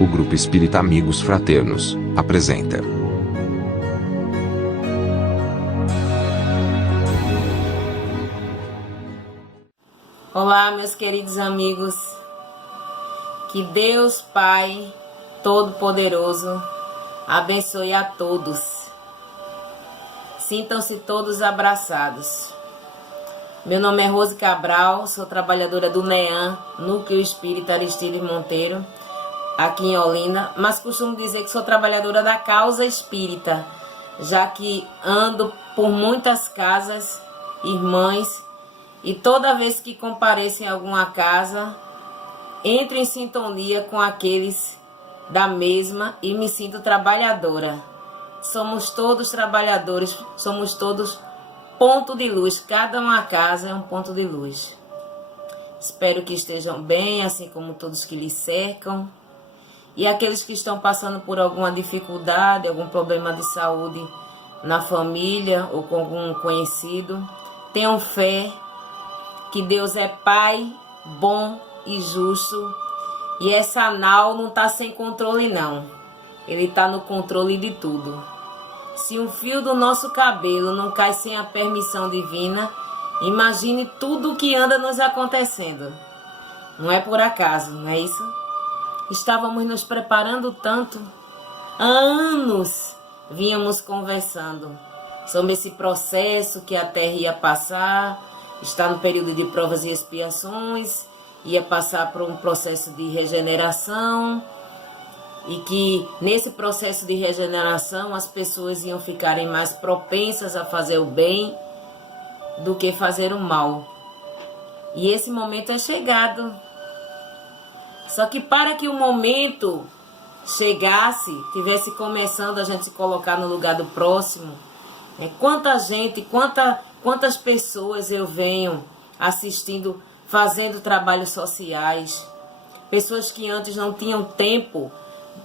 O Grupo Espírita Amigos Fraternos apresenta. Olá, meus queridos amigos. Que Deus Pai Todo-Poderoso abençoe a todos. Sintam-se todos abraçados. Meu nome é Rose Cabral, sou trabalhadora do NEAM, Núcleo Espírita Aristides Monteiro, aqui em Olinda, mas costumo dizer que sou trabalhadora da causa espírita, já que ando por muitas casas, irmãs, e toda vez que compareço em alguma casa, entro em sintonia com aqueles da mesma e me sinto trabalhadora. Somos todos trabalhadores, somos todos ponto de luz, cada uma casa é um ponto de luz. Espero que estejam bem, assim como todos que lhes cercam. E aqueles que estão passando por alguma dificuldade, algum problema de saúde na família ou com algum conhecido, tenham fé que Deus é Pai, bom e justo. E essa nau não está sem controle não. Ele está no controle de tudo. Se um fio do nosso cabelo não cai sem a permissão divina, imagine tudo o que anda nos acontecendo. Não é por acaso, não é isso? Estávamos nos preparando tanto. Há anos vínhamos conversando sobre esse processo que a Terra ia passar, está no período de provas e expiações, ia passar por um processo de regeneração, e que nesse processo de regeneração as pessoas iam ficarem mais propensas a fazer o bem do que fazer o mal. E esse momento é chegado. Só que para que o momento chegasse, tivesse começando a gente se colocar no lugar do próximo, quanta gente, quantas pessoas eu venho assistindo, fazendo trabalhos sociais, pessoas que antes não tinham tempo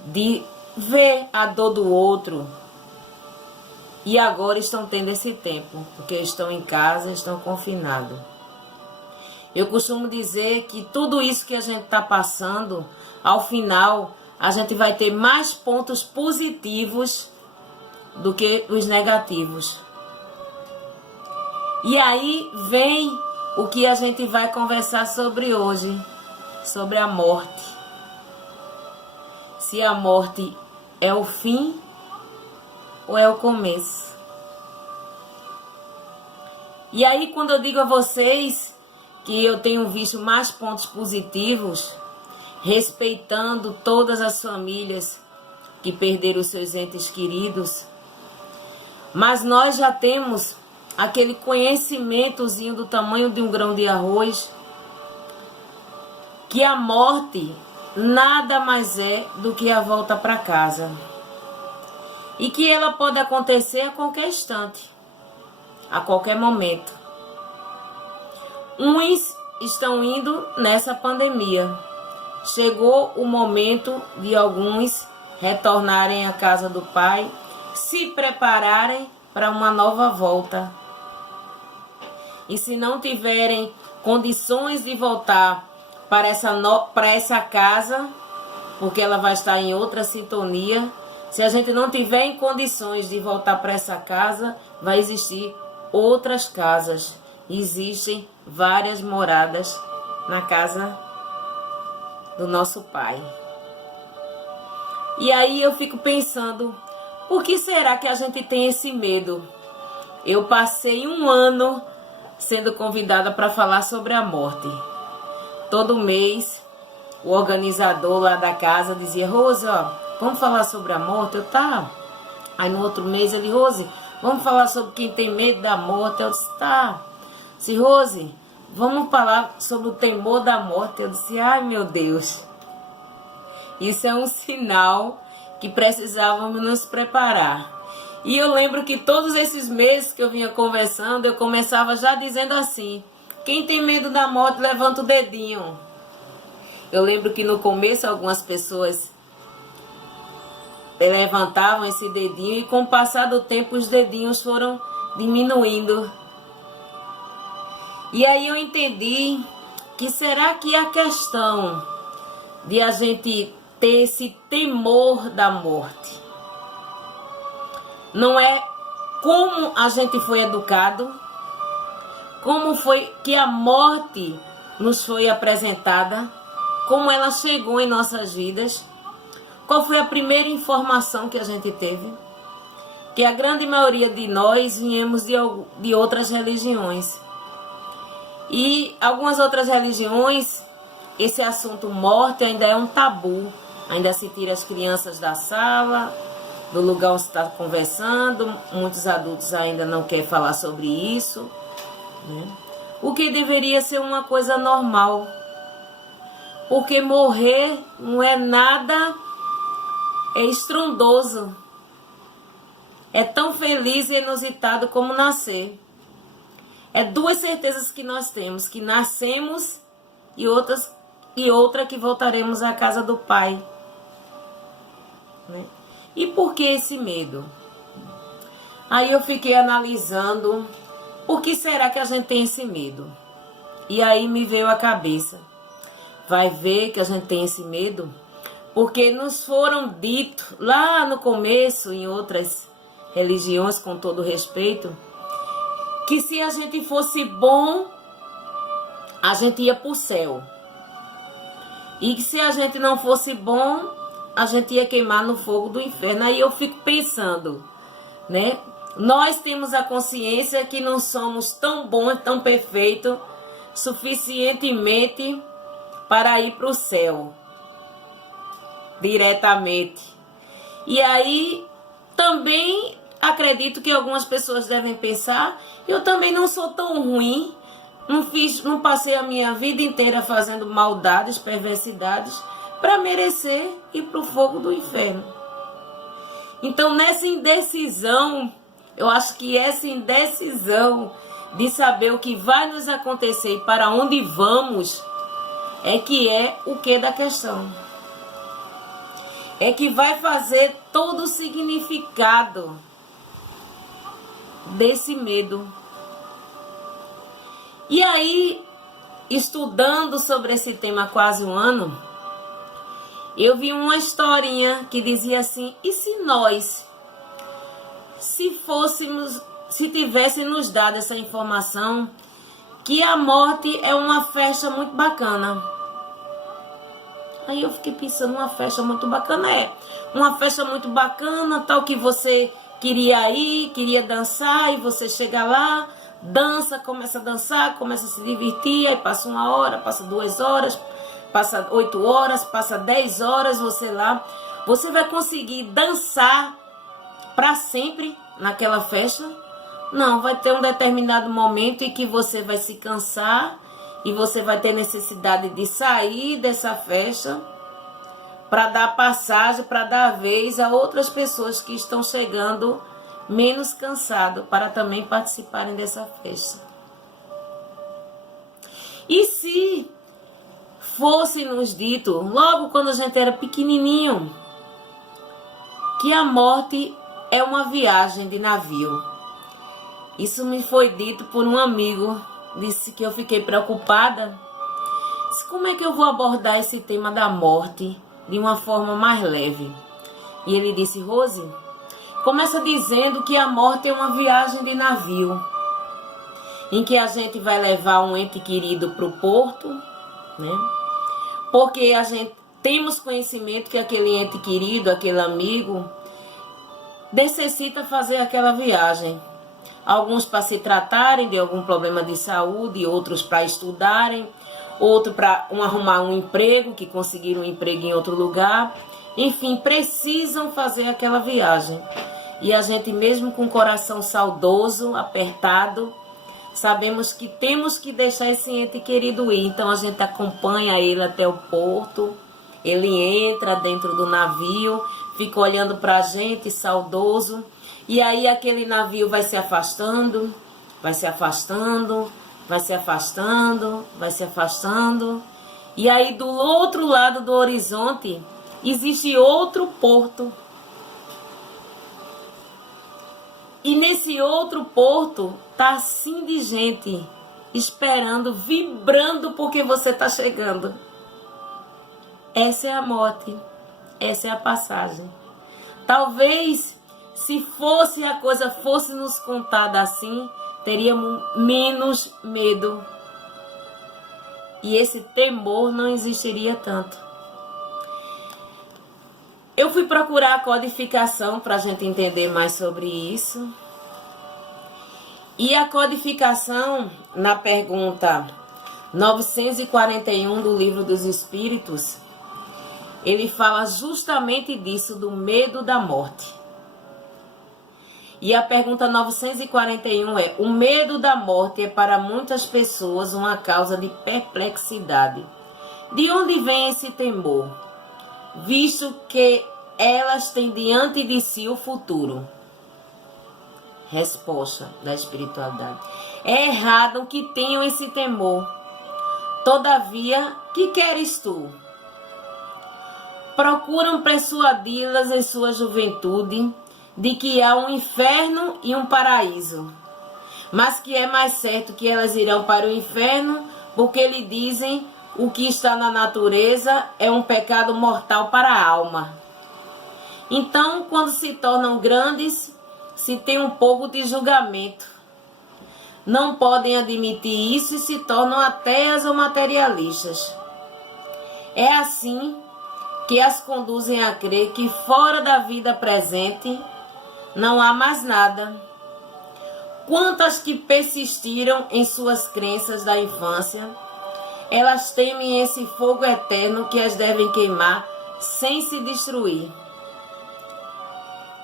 de ver a dor do outro e agora estão tendo esse tempo, porque estão em casa, estão confinados. Eu costumo dizer que tudo isso que a gente está passando, ao final, a gente vai ter mais pontos positivos do que os negativos. E aí vem o que a gente vai conversar sobre hoje, sobre a morte. Se a morte é o fim ou é o começo. E aí quando eu digo a vocês que eu tenho visto mais pontos positivos, respeitando todas as famílias que perderam os seus entes queridos, mas nós já temos aquele conhecimentozinho do tamanho de um grão de arroz, que a morte nada mais é do que a volta para casa. E que ela pode acontecer a qualquer instante, a qualquer momento. Uns estão indo nessa pandemia. Chegou o momento de alguns retornarem à casa do Pai, se prepararem para uma nova volta. E se não tiverem condições de voltar para essa casa, porque ela vai estar em outra sintonia, se a gente não tiver em condições de voltar para essa casa, vai existir outras casas. Existem várias moradas na casa do nosso Pai. E aí eu fico pensando, por que será que a gente tem esse medo? Eu passei um ano sendo convidada para falar sobre a morte. Todo mês, o organizador lá da casa dizia: Rose, vamos falar sobre a morte? Eu, tá. Aí no outro mês ele: Rose, vamos falar sobre quem tem medo da morte? Eu disse: tá. Se Rose, vamos falar sobre o temor da morte? Eu disse: ai meu Deus. Isso é um sinal que precisávamos nos preparar. E eu lembro que todos esses meses que eu vinha conversando, eu começava já dizendo assim: quem tem medo da morte, levanta o dedinho. Eu lembro que no começo algumas pessoas levantavam esse dedinho e com o passar do tempo os dedinhos foram diminuindo. E aí eu entendi que será que a questão de a gente ter esse temor da morte. Não é como a gente foi educado, como foi que a morte nos foi apresentada, como ela chegou em nossas vidas, qual foi a primeira informação que a gente teve. Que a grande maioria de nós viemos de outras religiões. E algumas outras religiões, esse assunto morte ainda é um tabu. Ainda se tira as crianças da sala, do lugar onde se está conversando. Muitos adultos ainda não querem falar sobre isso, né? O que deveria ser uma coisa normal. Porque morrer não é nada estrondoso. É tão feliz e inusitado como nascer. É duas certezas que nós temos, que nascemos e outra que voltaremos à casa do Pai. Né? E por que esse medo? Aí eu fiquei analisando, por que será que a gente tem esse medo? E aí me veio à cabeça, vai ver que a gente tem esse medo? Porque nos foram dito lá no começo, em outras religiões, com todo respeito, que se a gente fosse bom, a gente ia para o céu. E que se a gente não fosse bom, a gente ia queimar no fogo do inferno. Aí eu fico pensando, né? Nós temos a consciência que não somos tão bons, tão perfeitos, suficientemente para ir para o céu diretamente. E aí também acredito que algumas pessoas devem pensar, eu também não sou tão ruim, não passei a minha vida inteira fazendo maldades, perversidades, para merecer ir para o fogo do inferno. Então, nessa indecisão, eu acho que essa indecisão de saber o que vai nos acontecer e para onde vamos, é que é o que da questão. É que vai fazer todo o significado desse medo. E aí, estudando sobre esse tema há quase um ano, eu vi uma historinha que dizia assim, e se nós, se tivessem nos dado essa informação, que a morte é uma festa muito bacana. Aí eu fiquei pensando, uma festa muito bacana, uma festa muito bacana, tal que você queria ir, queria dançar, e você chega lá, dança, começa a dançar, começa a se divertir, aí passa 1 hora, passa 2 horas, passa 8 horas, passa 10 horas, você lá, você vai conseguir dançar para sempre naquela festa? Não, vai ter um determinado momento em que você vai se cansar e você vai ter necessidade de sair dessa festa para dar passagem, para dar vez a outras pessoas que estão chegando menos cansados para também participarem dessa festa. E se fosse nos dito, logo quando a gente era pequenininho, que a morte é uma viagem de navio. Isso me foi dito por um amigo, disse que eu fiquei preocupada. Disse, como é que eu vou abordar esse tema da morte de uma forma mais leve? E ele disse, Rose, começa dizendo que a morte é uma viagem de navio, em que a gente vai levar um ente querido para o porto, né? Porque a gente temos conhecimento que aquele ente querido, aquele amigo, necessita fazer aquela viagem. Alguns para se tratarem de algum problema de saúde, outros para estudarem, outros para arrumar um emprego, que conseguiram um emprego em outro lugar. Enfim, precisam fazer aquela viagem. E a gente mesmo com o coração saudoso, apertado, sabemos que temos que deixar esse ente querido ir. Então a gente acompanha ele até o porto, ele entra dentro do navio, fica olhando para a gente, saudoso. E aí aquele navio vai se afastando, vai se afastando, vai se afastando, vai se afastando. E aí do outro lado do horizonte existe outro porto. E nesse outro porto tá assim de gente esperando, vibrando porque você tá chegando. Essa é a morte. Essa é a passagem. Talvez, se fosse a coisa fosse nos contada assim, teríamos menos medo. E esse temor não existiria tanto. Eu fui procurar a codificação para a gente entender mais sobre isso. E a codificação, na pergunta 941 do Livro dos Espíritos, ele fala justamente disso, do medo da morte. E a pergunta 941 é: o medo da morte é para muitas pessoas uma causa de perplexidade. De onde vem esse temor? Visto que elas têm diante de si o futuro. Resposta da espiritualidade: é errado que tenham esse temor. Todavia, que queres tu? Procuram persuadi-las em sua juventude de que há um inferno e um paraíso, mas que é mais certo que elas irão para o inferno, porque lhe dizem o que está na natureza é um pecado mortal para a alma. Então, quando se tornam grandes, se tem um pouco de julgamento. Não podem admitir isso e se tornam ateias ou materialistas. É assim que as conduzem a crer que fora da vida presente não há mais nada. Quantas que persistiram em suas crenças da infância, elas temem esse fogo eterno que as devem queimar sem se destruir.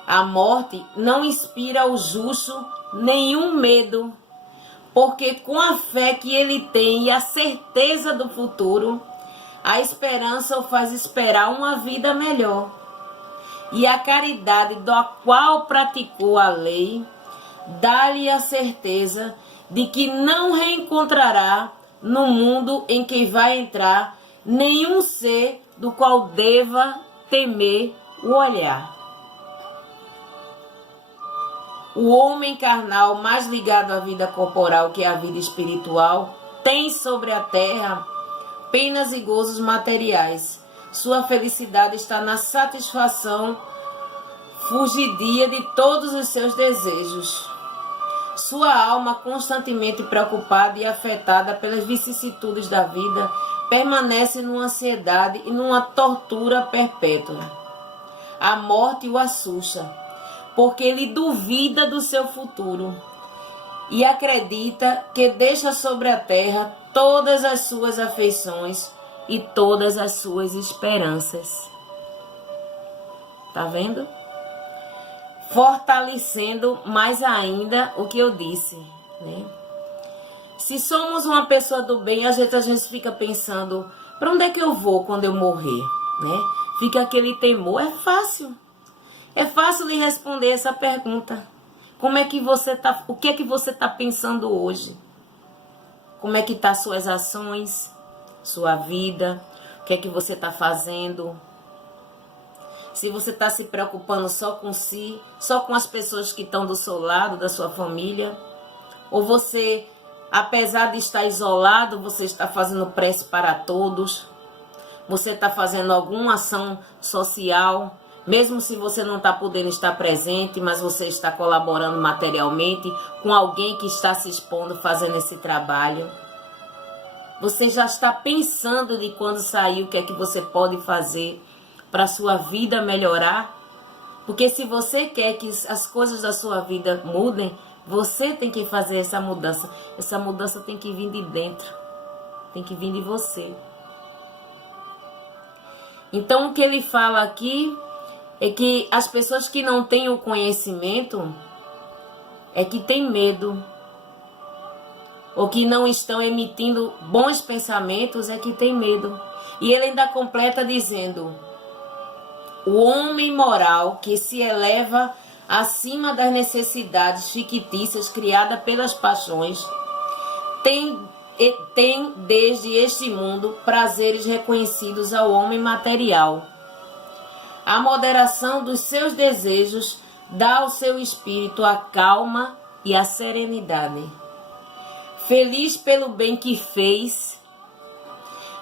A morte não inspira ao justo nenhum medo, porque com a fé que ele tem e a certeza do futuro, a esperança o faz esperar uma vida melhor. E a caridade da qual praticou a lei, dá-lhe a certeza de que não reencontrará no mundo em que vai entrar nenhum ser do qual deva temer o olhar. O homem carnal, mais ligado à vida corporal que à vida espiritual, tem sobre a terra penas e gozos materiais. Sua felicidade está na satisfação fugidia de todos os seus desejos. Sua alma, constantemente preocupada e afetada pelas vicissitudes da vida, permanece numa ansiedade e numa tortura perpétua. A morte o assusta, porque ele duvida do seu futuro e acredita que deixa sobre a terra todas as suas afeições e todas as suas esperanças. Tá vendo? Fortalecendo mais ainda o que eu disse, né? Se somos uma pessoa do bem, a gente às vezes fica pensando, para onde é que eu vou quando eu morrer, né? Fica aquele temor. É fácil lhe responder essa pergunta. Como é que você tá? O que é que você está pensando hoje? Como é que tá suas ações, sua vida? O que é que você está fazendo? Se você está se preocupando só com si, só com as pessoas que estão do seu lado, da sua família, ou você, apesar de estar isolado, você está fazendo prece para todos, você está fazendo alguma ação social, mesmo se você não está podendo estar presente, mas você está colaborando materialmente com alguém que está se expondo, fazendo esse trabalho. Você já está pensando de quando sair, o que é que você pode fazer para a sua vida melhorar? Porque se você quer que as coisas da sua vida mudem, você tem que fazer essa mudança. Essa mudança tem que vir de dentro, tem que vir de você. Então o que ele fala aqui é que as pessoas que não têm o conhecimento é que têm medo, ou que não estão emitindo bons pensamentos é que têm medo. E ele ainda completa dizendo: o homem moral que se eleva acima das necessidades fictícias criadas pelas paixões tem desde este mundo prazeres reconhecidos ao homem material. A moderação dos seus desejos dá ao seu espírito a calma e a serenidade. Feliz pelo bem que fez,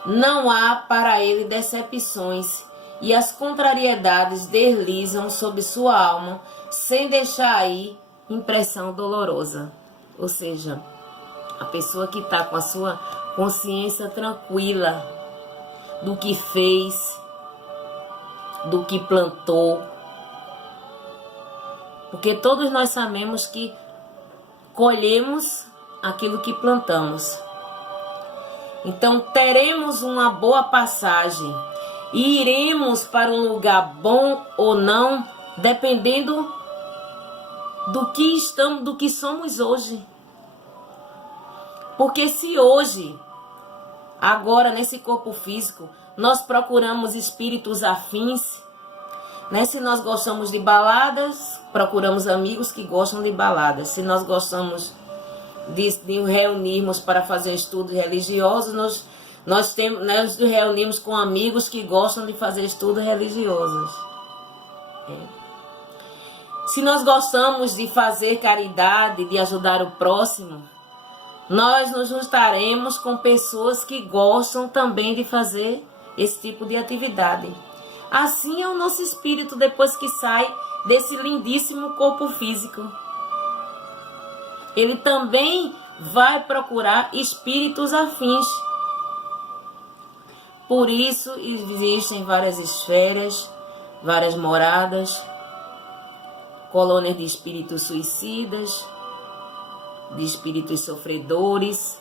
não há para ele decepções, e as contrariedades deslizam sobre sua alma sem deixar aí impressão dolorosa. Ou seja, a pessoa que está com a sua consciência tranquila do que fez, do que plantou. Porque todos nós sabemos que colhemos aquilo que plantamos. Então teremos uma boa passagem e iremos para um lugar bom ou não, dependendo do que estamos, do que somos hoje. Porque se hoje, agora nesse corpo físico, nós procuramos espíritos afins, né? Se nós gostamos de baladas, procuramos amigos que gostam de baladas. Se nós gostamos de reunirmos para fazer estudos religiosos, nós nos reunimos com amigos que gostam de fazer estudos religiosos. Se nós gostamos de fazer caridade, de ajudar o próximo, nós nos juntaremos com pessoas que gostam também de fazer esse tipo de atividade. Assim é o nosso espírito depois que sai desse lindíssimo corpo físico. Ele também vai procurar espíritos afins. Por isso existem várias esferas, várias moradas, colônias de espíritos suicidas, de espíritos sofredores.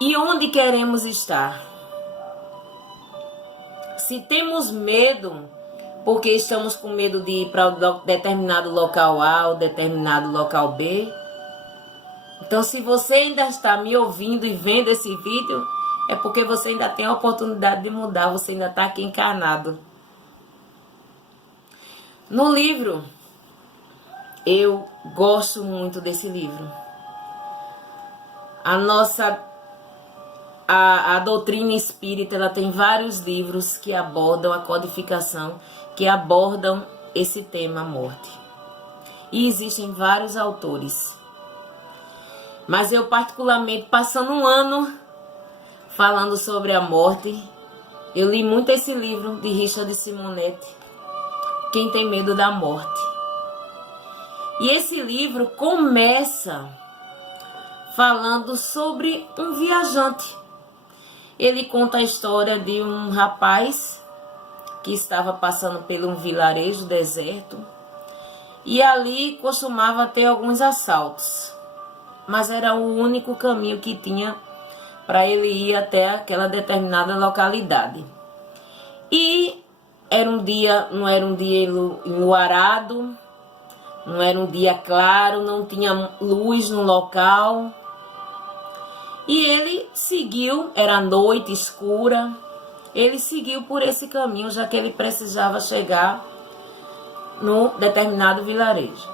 E onde queremos estar? Se temos medo, porque estamos com medo de ir para determinado local A ou determinado local B. Então, se você ainda está me ouvindo e vendo esse vídeo, é porque você ainda tem a oportunidade de mudar, você ainda está aqui encarnado. No livro, eu gosto muito desse livro. A doutrina espírita, ela tem vários livros que abordam a codificação, que abordam esse tema, a morte. E existem vários autores. Mas eu particularmente, passando um ano falando sobre a morte, eu li muito esse livro de Richard Simonetti, Quem Tem Medo da Morte. E esse livro começa falando sobre um viajante. Ele conta a história de um rapaz que estava passando por um vilarejo deserto e ali costumava ter alguns assaltos, mas era o único caminho que tinha para ele ir até aquela determinada localidade. E era um dia, não era um dia enluarado, não era um dia claro, não tinha luz no local. E ele seguiu, era noite escura, ele seguiu por esse caminho, já que ele precisava chegar no determinado vilarejo.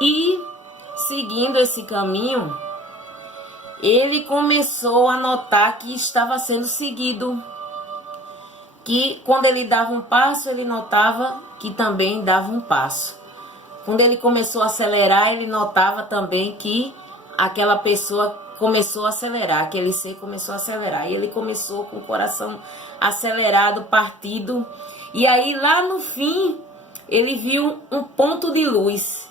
E, seguindo esse caminho, ele começou a notar que estava sendo seguido. Que quando ele dava um passo, ele notava que também dava um passo. Quando ele começou a acelerar, ele notava também que aquela pessoa começou a acelerar, aquele ser começou a acelerar. E ele começou com o coração acelerado, partido. E aí lá no fim, ele viu um ponto de luz.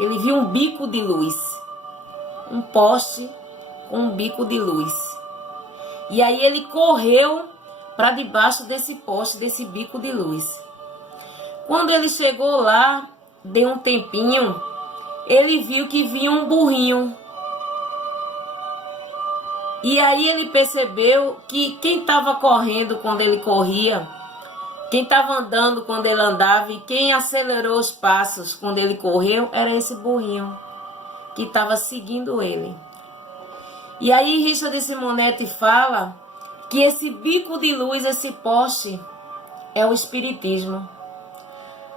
Ele viu um bico de luz. Um poste com um bico de luz. E aí ele correu para debaixo desse poste, desse bico de luz. Quando ele chegou lá, deu um tempinho, ele viu que vinha um burrinho. E aí ele percebeu que quem estava correndo quando ele corria, quem estava andando quando ele andava e quem acelerou os passos quando ele correu, era esse burrinho que estava seguindo ele. E aí Richard Simonetti fala que esse bico de luz, esse poste, é o Espiritismo,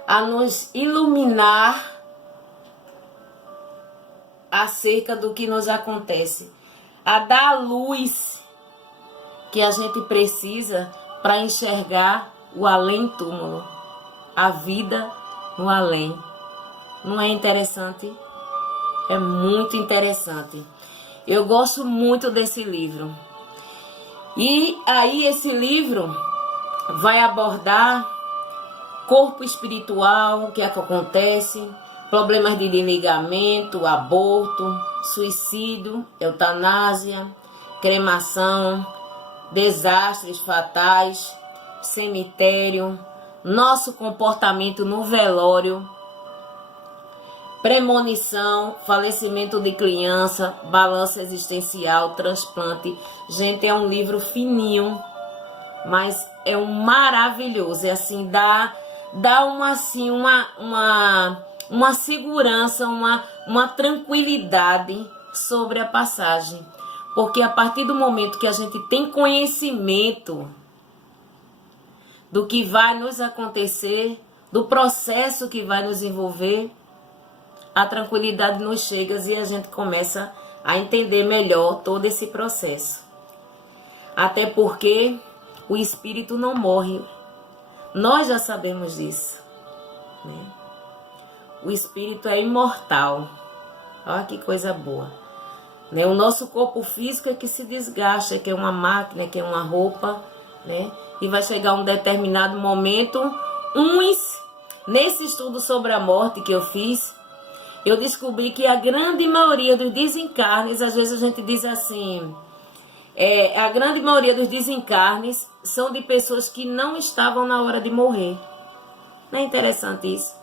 a nos iluminar acerca do que nos acontece, a dar a luz que a gente precisa para enxergar o além-túmulo, a vida no além. Não é interessante? É muito interessante. Eu gosto muito desse livro. E aí esse livro vai abordar corpo espiritual, o que é que acontece, problemas de desligamento, aborto, suicídio, eutanásia, cremação, desastres fatais, cemitério, nosso comportamento no velório, premonição, falecimento de criança, balanço existencial, transplante. Gente, é um livro fininho, mas é um maravilhoso. É assim, dá uma segurança, uma tranquilidade sobre a passagem. Porque a partir do momento que a gente tem conhecimento do que vai nos acontecer, do processo que vai nos envolver, a tranquilidade nos chega e a gente começa a entender melhor todo esse processo. Até porque o espírito não morre. Nós já sabemos disso, né? O espírito é imortal. Olha que coisa boa, né? O nosso corpo físico é que se desgasta, que é uma máquina, que é uma roupa, né? E vai chegar um determinado momento, nesse estudo sobre a morte que eu fiz, eu descobri que a grande maioria dos desencarnes, às vezes a gente diz assim, a grande maioria dos desencarnes são de pessoas que não estavam na hora de morrer. Não é interessante isso?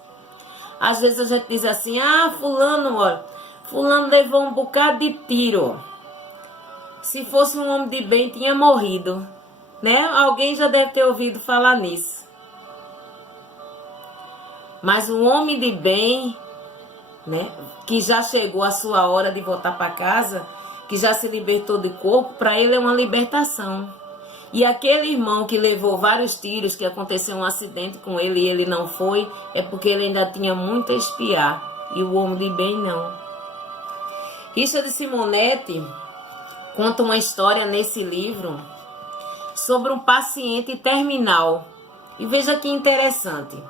Às vezes a gente diz assim, fulano levou um bocado de tiro. Se fosse um homem de bem, tinha morrido. Né? Alguém já deve ter ouvido falar nisso. Mas um homem de bem, né, que já chegou a sua hora de voltar para casa, que já se libertou do corpo, para ele é uma libertação. E aquele irmão que levou vários tiros, que aconteceu um acidente com ele e ele não foi, é porque ele ainda tinha muito a expiar. E o homem de bem não. Richard Simonetti conta uma história nesse livro sobre um paciente terminal. E veja que interessante.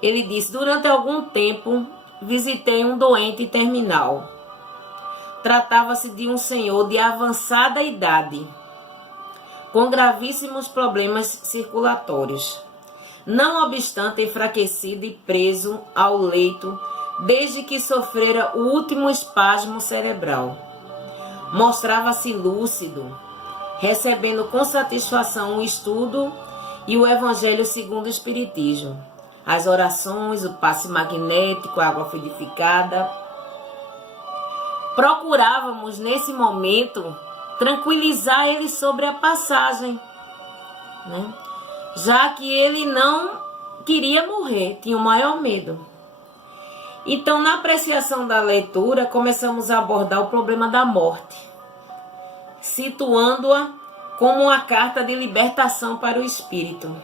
Ele diz: durante algum tempo visitei um doente terminal. Tratava-se de um senhor de avançada idade, com gravíssimos problemas circulatórios. Não obstante enfraquecido e preso ao leito desde que sofrera o último espasmo cerebral. Mostrava-se lúcido, recebendo com satisfação o estudo e o Evangelho segundo o Espiritismo, as orações, o passe magnético, a água fluidificada. Procurávamos, nesse momento, tranquilizar ele sobre a passagem, né? Já que ele não queria morrer, tinha o maior medo. Então, na apreciação da leitura, começamos a abordar o problema da morte, situando-a como uma carta de libertação para o espírito.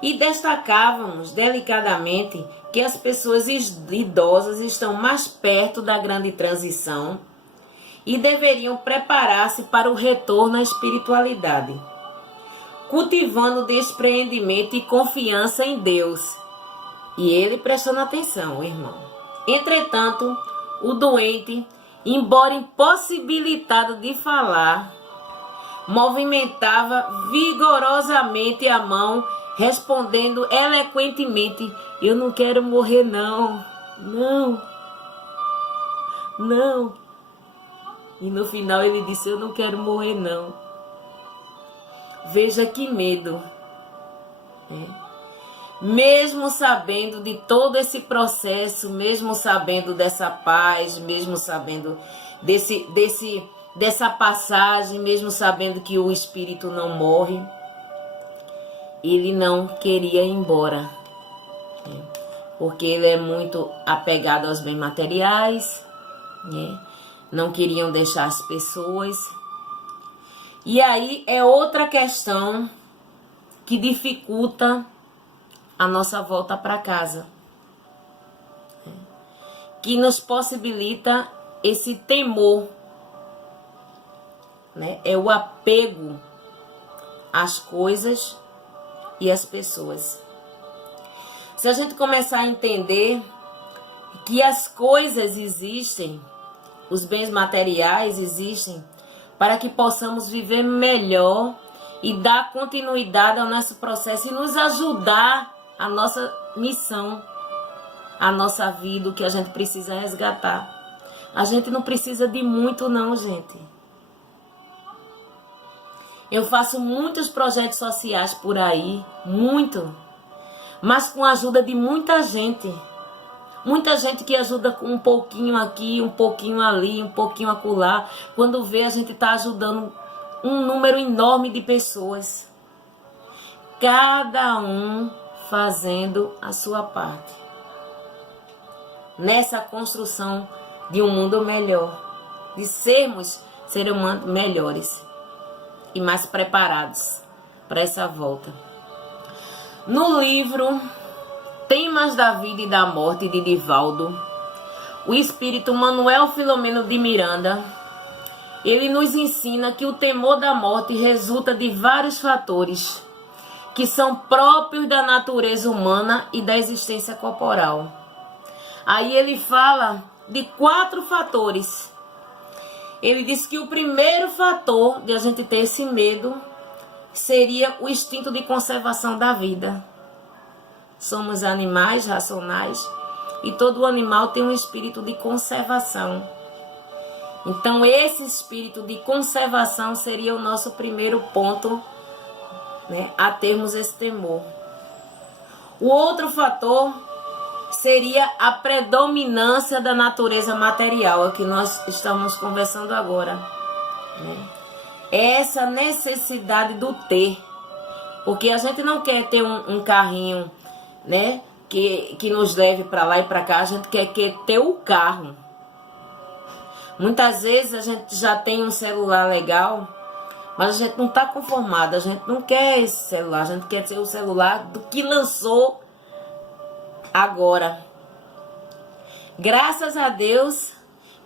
E destacávamos delicadamente que as pessoas idosas estão mais perto da grande transição e deveriam preparar-se para o retorno à espiritualidade, cultivando despreendimento e confiança em Deus. E ele prestando atenção, irmão. Entretanto, o doente, embora impossibilitado de falar, movimentava vigorosamente a mão, respondendo eloquentemente: eu não quero morrer não, não. E no final ele disse: eu não quero morrer não. Veja que medo. Mesmo sabendo de todo esse processo, mesmo sabendo dessa paz, mesmo sabendo dessa passagem, mesmo sabendo que o espírito não morre, ele não queria ir embora, porque ele é muito apegado aos bens materiais, não queriam deixar as pessoas. E aí é outra questão que dificulta a nossa volta para casa, que nos possibilita esse temor, é o apego às coisas e às pessoas. Se a gente começar a entender que as coisas existem, os bens materiais existem para que possamos viver melhor e dar continuidade ao nosso processo e nos ajudar a nossa missão, a nossa vida, o que a gente precisa resgatar. A gente não precisa de muito não, gente. Eu faço muitos projetos sociais por aí, muito, mas com a ajuda de muita gente. Muita gente que ajuda com um pouquinho aqui, um pouquinho ali, um pouquinho acolá. Quando vê, a gente está ajudando um número enorme de pessoas. Cada um fazendo a sua parte. Nessa construção de um mundo melhor. De sermos seres humanos melhores. E mais preparados para essa volta. No livro Temas da Vida e da Morte, de Divaldo, o espírito Manuel Filomeno de Miranda, ele nos ensina que o temor da morte resulta de vários fatores que são próprios da natureza humana e da existência corporal. Aí ele fala de 4 fatores. Ele diz que o primeiro fator de a gente ter esse medo seria o instinto de conservação da vida. Somos animais racionais e todo animal tem um espírito de conservação. Então esse espírito de conservação seria o nosso primeiro ponto, né, a termos esse temor. O outro fator seria a predominância da natureza material, a que nós estamos conversando agora, né? Essa necessidade do ter, porque a gente não quer ter um carrinho, né, que nos leve para lá e para cá, a gente quer ter o carro. Muitas vezes a gente já tem um celular legal, mas a gente não está conformado, a gente não quer esse celular, a gente quer ter o celular do que lançou agora. Graças a Deus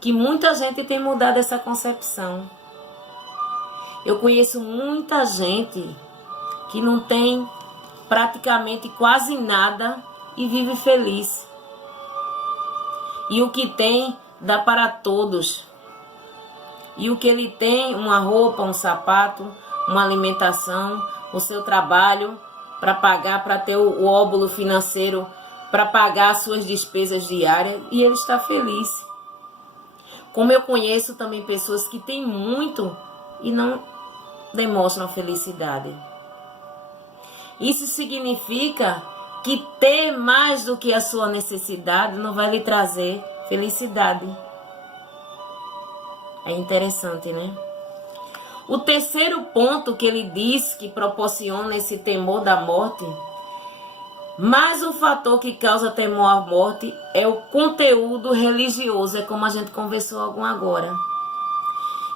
que muita gente tem mudado essa concepção. Eu conheço muita gente que não tem praticamente quase nada e vive feliz. E o que tem dá para todos. E o que ele tem, uma roupa, um sapato, uma alimentação, o seu trabalho para pagar, para ter o óbolo financeiro, para pagar as suas despesas diárias, e ele está feliz. Como eu conheço também pessoas que têm muito e não demonstram felicidade. Isso significa que ter mais do que a sua necessidade não vai lhe trazer felicidade. É interessante, né? O terceiro ponto que ele diz que proporciona esse temor da morte, mas o fator que causa temor à morte é o conteúdo religioso, é como a gente conversou agora.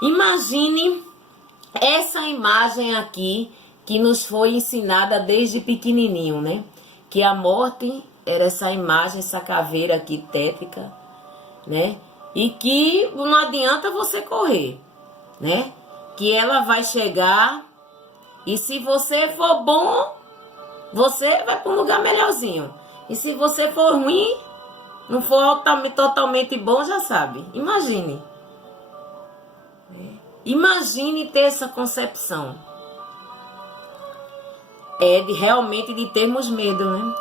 Imagine essa imagem aqui que nos foi ensinada desde pequenininho, né? Que a morte era essa imagem, essa caveira aqui tétrica, né? E que não adianta você correr, né? Que ela vai chegar e se você for bom, você vai para um lugar melhorzinho. E se você for ruim, não for totalmente bom, já sabe. Imagine. Imagine ter essa concepção. É realmente de termos medo, né?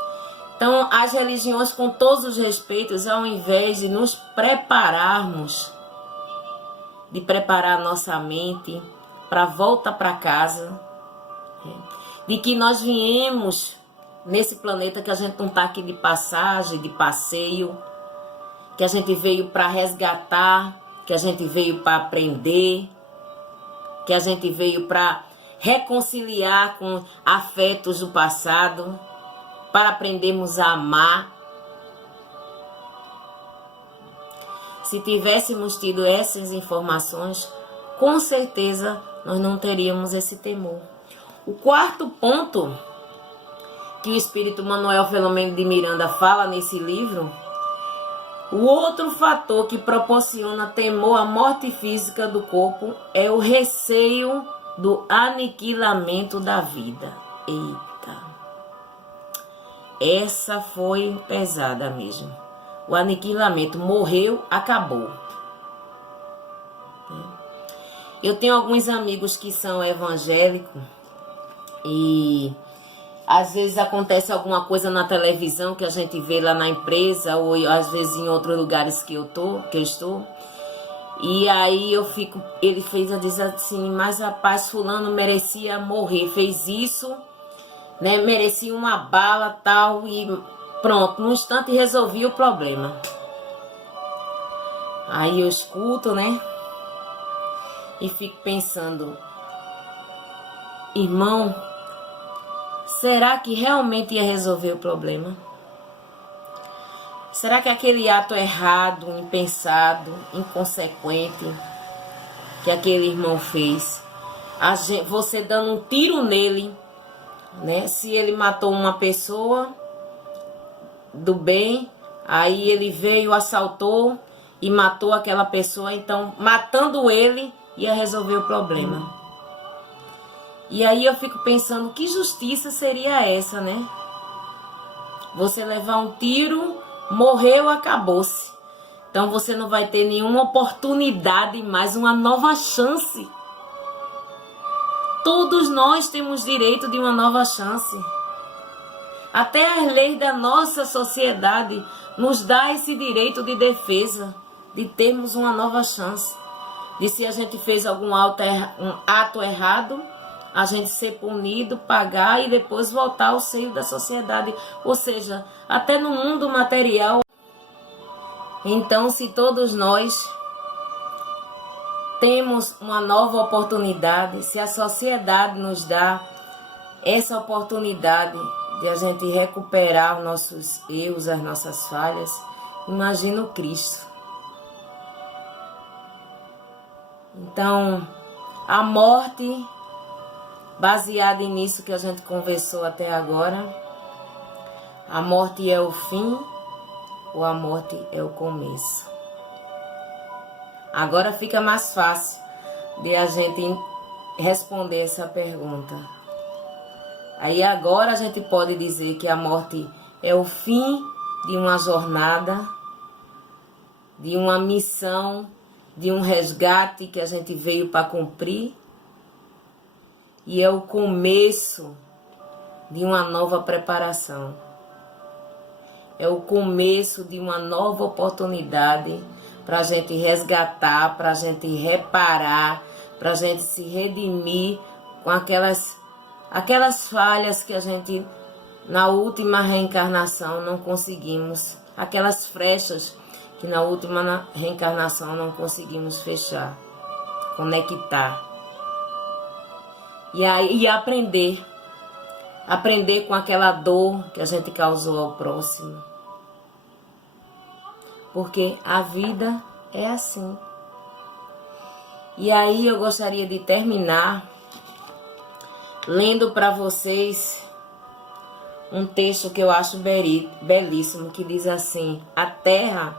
Então, as religiões, com todos os respeitos, ao invés de nos prepararmos, de preparar nossa mente para a volta para casa, de que nós viemos nesse planeta, que a gente não está aqui de passagem, de passeio, que a gente veio para resgatar, que a gente veio para aprender, que a gente veio para reconciliar com afetos do passado, para aprendermos a amar. Se tivéssemos tido essas informações, com certeza nós não teríamos esse temor. O quarto ponto que o espírito Manuel Filomeno de Miranda fala nesse livro, o outro fator que proporciona temor à morte física do corpo é o receio do aniquilamento da vida. Eita! Essa foi pesada mesmo. O aniquilamento, morreu, acabou. Eu tenho alguns amigos que são evangélicos e às vezes acontece alguma coisa na televisão que a gente vê lá na empresa ou às vezes em outros lugares que eu estou. E aí ele fez a dizer assim, mas rapaz, fulano merecia morrer, fez isso, né? Merecia uma bala tal e pronto, no instante resolvi o problema. Aí eu escuto, né? E fico pensando, irmão, será que realmente ia resolver o problema? Será que aquele ato errado, impensado, inconsequente que aquele irmão fez, você dando um tiro nele, né? Se ele matou uma pessoa do bem, aí ele veio, assaltou e matou aquela pessoa, então matando ele ia resolver o problema. E aí eu fico pensando, que justiça seria essa, né? Você levar um tiro, morreu, acabou-se. Então você não vai ter nenhuma oportunidade mais, uma nova chance. Todos nós temos direito de uma nova chance. Até as leis da nossa sociedade nos dá esse direito de defesa, de termos uma nova chance. De se a gente fez algum ato errado, a gente ser punido, pagar e depois voltar ao seio da sociedade. Ou seja, até no mundo material. Então, se todos nós temos uma nova oportunidade, se a sociedade nos dá essa oportunidade de a gente recuperar os nossos erros, as nossas falhas, imagina o Cristo. Então, a morte, baseada nisso que a gente conversou até agora, a morte é o fim ou a morte é o começo? Agora fica mais fácil de a gente responder essa pergunta. Aí agora a gente pode dizer que a morte é o fim de uma jornada, de uma missão, de um resgate que a gente veio para cumprir, e é o começo de uma nova preparação. É o começo de uma nova oportunidade para a gente resgatar, para a gente reparar, para a gente se redimir com aquelas falhas que a gente na última reencarnação não conseguimos, aquelas frechas que na última reencarnação não conseguimos fechar, conectar. E aprender com aquela dor que a gente causou ao próximo. Porque a vida é assim. E aí eu gostaria de terminar lendo para vocês um texto que eu acho belíssimo, que diz assim: a terra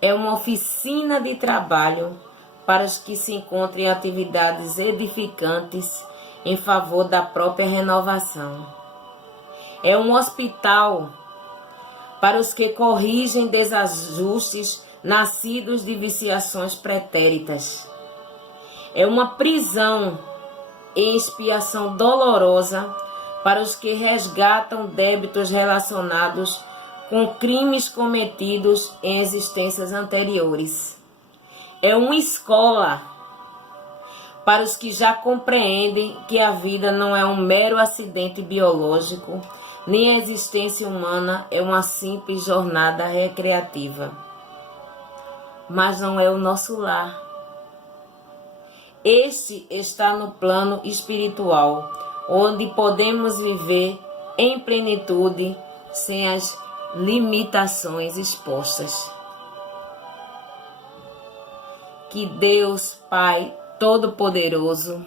é uma oficina de trabalho para os que se encontram em atividades edificantes em favor da própria renovação. É um hospital para os que corrigem desajustes nascidos de viciações pretéritas. É uma prisão em expiação dolorosa para os que resgatam débitos relacionados com crimes cometidos em existências anteriores. É uma escola para os que já compreendem que a vida não é um mero acidente biológico, nem a existência humana é uma simples jornada recreativa. Mas não é o nosso lar. Este está no plano espiritual, onde podemos viver em plenitude, sem as limitações expostas. Que Deus, Pai Todo-Poderoso,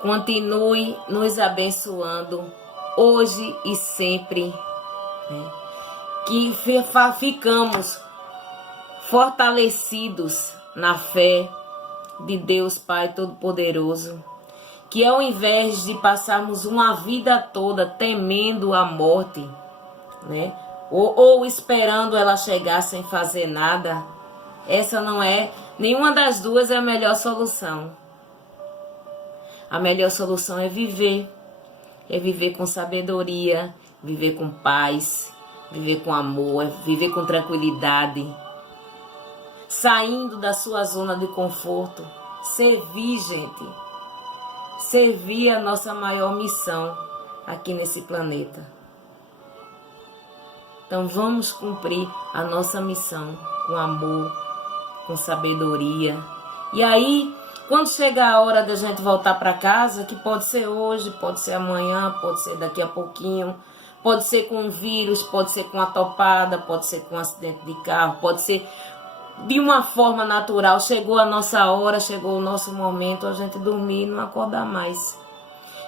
continue nos abençoando hoje e sempre, né? Que ficamos fortalecidos na fé de Deus Pai Todo-Poderoso, que ao invés de passarmos uma vida toda temendo a morte, né, ou esperando ela chegar sem fazer nada, essa não é Nenhuma das duas é a melhor solução. A melhor solução é viver com sabedoria, viver com paz, viver com amor, viver com tranquilidade, saindo da sua zona de conforto, servir, gente. Servir é a nossa maior missão aqui nesse planeta. Então vamos cumprir a nossa missão com amor, com sabedoria. E aí, quando chegar a hora da gente voltar para casa, que pode ser hoje, pode ser amanhã, pode ser daqui a pouquinho, pode ser com um vírus, pode ser com uma topada, pode ser com um acidente de carro, pode ser de uma forma natural. Chegou a nossa hora, chegou o nosso momento, a gente dormir e não acordar mais.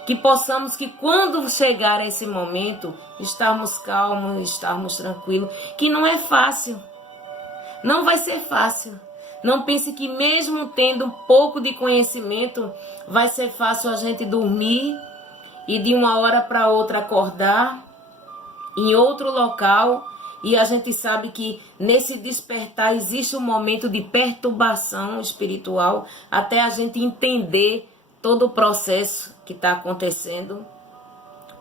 Que possamos, que quando chegar esse momento, estarmos calmos, estarmos tranquilos, que não é fácil, não vai ser fácil. Não pense que mesmo tendo um pouco de conhecimento, vai ser fácil a gente dormir e de uma hora para outra acordar em outro local. E a gente sabe que nesse despertar existe um momento de perturbação espiritual até a gente entender todo o processo que está acontecendo.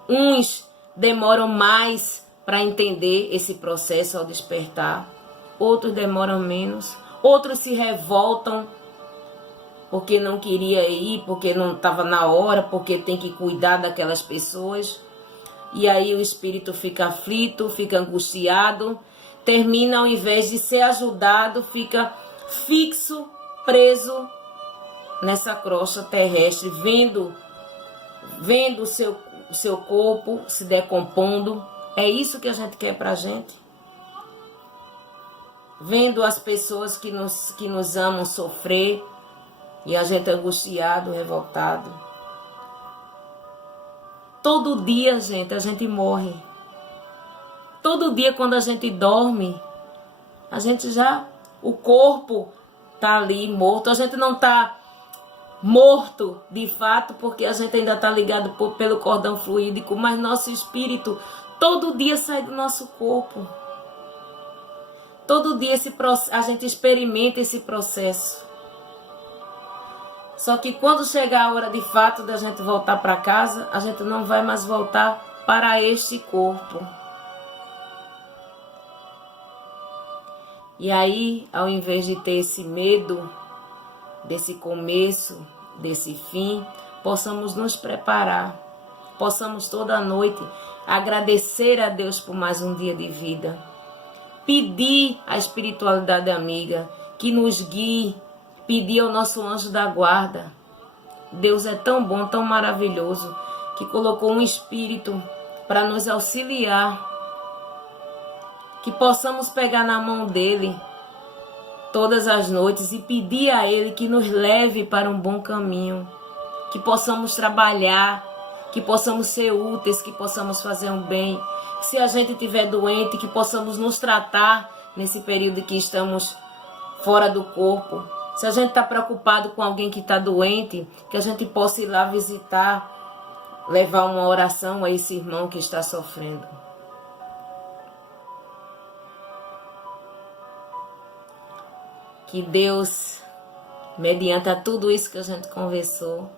Uns demoram mais para entender esse processo ao despertar, outros demoram menos. Outros se revoltam porque não queria ir, porque não estava na hora, porque tem que cuidar daquelas pessoas. E aí o espírito fica aflito, fica angustiado, termina, ao invés de ser ajudado, fica fixo, preso nessa crosta terrestre, vendo o seu corpo se decompondo. É isso que a gente quer pra gente? Vendo as pessoas que nos amam sofrer e a gente angustiado, revoltado. Todo dia, gente, a gente morre. Todo dia, quando a gente dorme, a gente o corpo tá ali morto. A gente não tá morto de fato, porque a gente ainda tá ligado pelo cordão fluídico, mas nosso espírito todo dia sai do nosso corpo. Todo dia a gente experimenta esse processo. Só que quando chegar a hora de fato da gente voltar para casa, a gente não vai mais voltar para este corpo. E aí, ao invés de ter esse medo desse começo, desse fim, possamos nos preparar. Possamos toda noite agradecer a Deus por mais um dia de vida. Pedir à espiritualidade amiga que nos guie, pedir ao nosso anjo da guarda. Deus é tão bom, tão maravilhoso, que colocou um espírito para nos auxiliar. Que possamos pegar na mão dele todas as noites e pedir a ele que nos leve para um bom caminho. Que possamos trabalhar, que possamos ser úteis, que possamos fazer um bem. Se a gente estiver doente, que possamos nos tratar nesse período que estamos fora do corpo. Se a gente está preocupado com alguém que está doente, que a gente possa ir lá visitar, levar uma oração a esse irmão que está sofrendo. Que Deus, mediante a tudo isso que a gente conversou,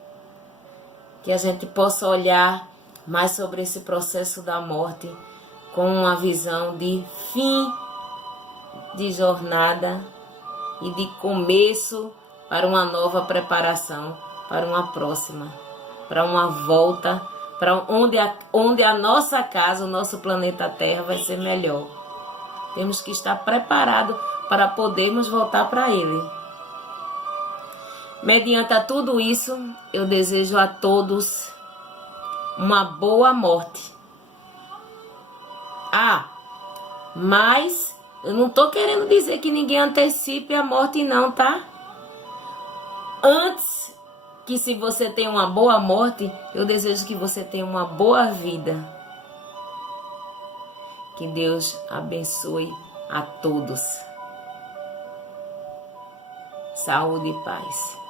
que a gente possa olhar mais sobre esse processo da morte com uma visão de fim de jornada e de começo para uma nova preparação, para uma próxima, para uma volta, para onde a nossa casa, o nosso planeta Terra vai ser melhor. Temos que estar preparados para podermos voltar para ele. Mediante a tudo isso, eu desejo a todos uma boa morte. Mas eu não estou querendo dizer que ninguém antecipe a morte não, tá? Antes que se você tem uma boa morte, eu desejo que você tenha uma boa vida. Que Deus abençoe a todos. Saúde e paz.